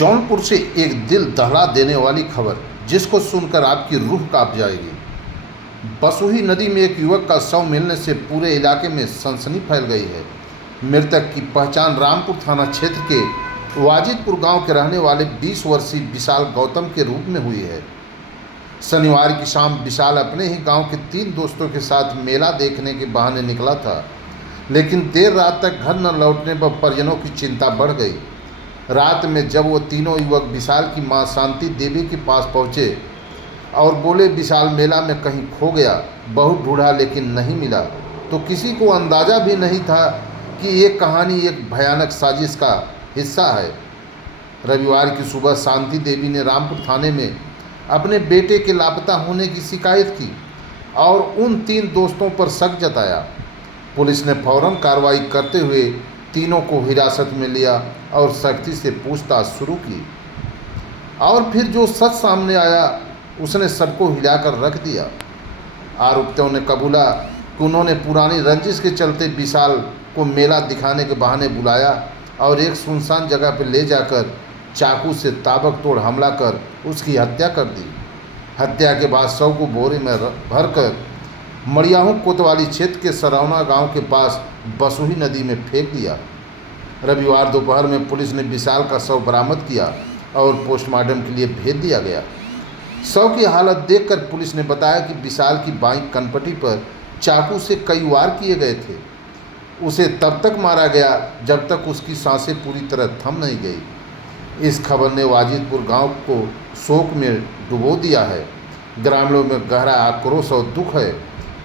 जौनपुर से एक दिल दहला देने वाली खबर जिसको सुनकर आपकी रूह कांप जाएगी। बसोही नदी में एक युवक का शव मिलने से पूरे इलाके में सनसनी फैल गई है। मृतक की पहचान रामपुर थाना क्षेत्र के वाजिदपुर गांव के रहने वाले 20 वर्षीय विशाल गौतम के रूप में हुई है। शनिवार की शाम विशाल अपने ही गांव के 3 दोस्तों के साथ मेला देखने के बहाने निकला था, लेकिन देर रात तक घर न लौटने पर परिजनों की चिंता बढ़ गई। रात में जब वो तीनों युवक विशाल की मां शांति देवी के पास पहुंचे और बोले विशाल मेला में कहीं खो गया, बहुत ढूंढा लेकिन नहीं मिला, तो किसी को अंदाज़ा भी नहीं था कि ये कहानी एक भयानक साजिश का हिस्सा है। रविवार की सुबह शांति देवी ने रामपुर थाने में अपने बेटे के लापता होने की शिकायत की और उन 3 दोस्तों पर शक जताया। पुलिस ने फौरन कार्रवाई करते हुए तीनों को हिरासत में लिया और सख्ती से पूछताछ शुरू की और फिर जो सच सामने आया उसने सबको हिलाकर रख दिया। आरोपियों ने कबूला कि उन्होंने पुरानी रंजिश के चलते विशाल को मेला दिखाने के बहाने बुलाया और एक सुनसान जगह पर ले जाकर चाकू से ताबड़तोड़ हमला कर उसकी हत्या कर दी। हत्या के बाद शव को बोरे में भरकर मड़ियाहू कोतवाली क्षेत्र के सरौना गांव के पास बसोही नदी में फेंक दिया। रविवार दोपहर में पुलिस ने विशाल का शव बरामद किया और पोस्टमार्टम के लिए भेज दिया गया। शव की हालत देखकर पुलिस ने बताया कि विशाल की बाईं कनपटी पर चाकू से कई वार किए गए थे। उसे तब तक मारा गया जब तक उसकी सांसें पूरी तरह थम नहीं गई। इस खबर ने वाजिदपुर गांव को शोक में डुबो दिया है। ग्रामीणों में गहरा आक्रोश और दुख है।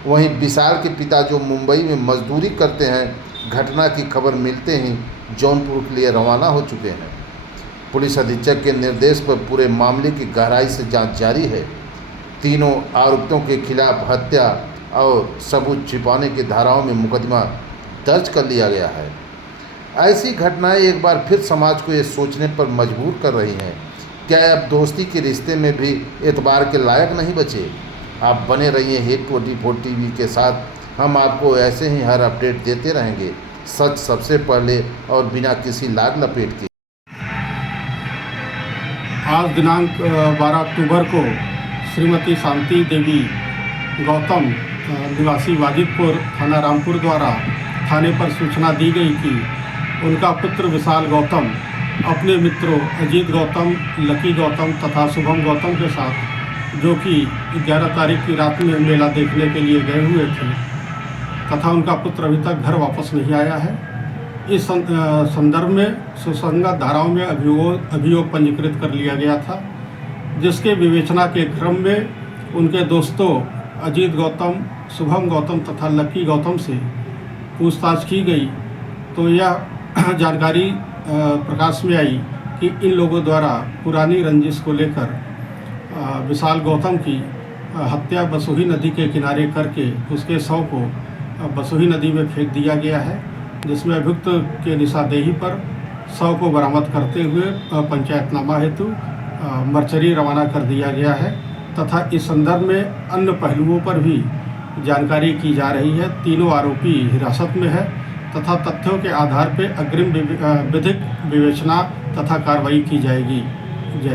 वहीं विशाल के पिता जो मुंबई में मजदूरी करते हैं, घटना की खबर मिलते ही जौनपुर के लिए रवाना हो चुके हैं। पुलिस अधीक्षक के निर्देश पर पूरे मामले की गहराई से जांच जारी है। तीनों आरोपियों के खिलाफ हत्या और सबूत छिपाने की धाराओं में मुकदमा दर्ज कर लिया गया है। ऐसी घटनाएं एक बार फिर समाज को ये सोचने पर मजबूर कर रही हैं, क्या अब दोस्ती के रिश्ते में भी एतबार के लायक नहीं बचे। आप बने रहिए हिट 24 टीवी के साथ। हम आपको ऐसे ही हर अपडेट देते रहेंगे, सच सबसे पहले और बिना किसी लाग लपेट के। आज दिनांक 12 अक्टूबर को श्रीमती शांति देवी गौतम निवासी वाजिदपुर थाना रामपुर द्वारा थाने पर सूचना दी गई कि उनका पुत्र विशाल गौतम अपने मित्रों अजीत गौतम, लकी गौतम तथा शुभम गौतम के साथ, जो कि 11 तारीख की रात में मेला देखने के लिए गए हुए थे तथा उनका पुत्र अभी तक घर वापस नहीं आया है। इस संदर्भ में सुसंगत धाराओं में अभियोग पंजीकृत कर लिया गया था, जिसके विवेचना के क्रम में उनके दोस्तों अजीत गौतम, शुभम गौतम तथा लकी गौतम से पूछताछ की गई तो यह जानकारी प्रकाश में आई कि इन लोगों द्वारा पुरानी रंजिश को लेकर विशाल गौतम की हत्या बसोही नदी के किनारे करके उसके शव को बसोही नदी में फेंक दिया गया है, जिसमें अभियुक्त के निशानदेही पर शव को बरामद करते हुए पंचायतनामा हेतु मर्चरी रवाना कर दिया गया है तथा इस संदर्भ में अन्य पहलुओं पर भी जानकारी की जा रही है। तीनों आरोपी हिरासत में है तथा तथ्यों के आधार पर अग्रिम विधिक विवेचना तथा कार्रवाई की जाएगी। जय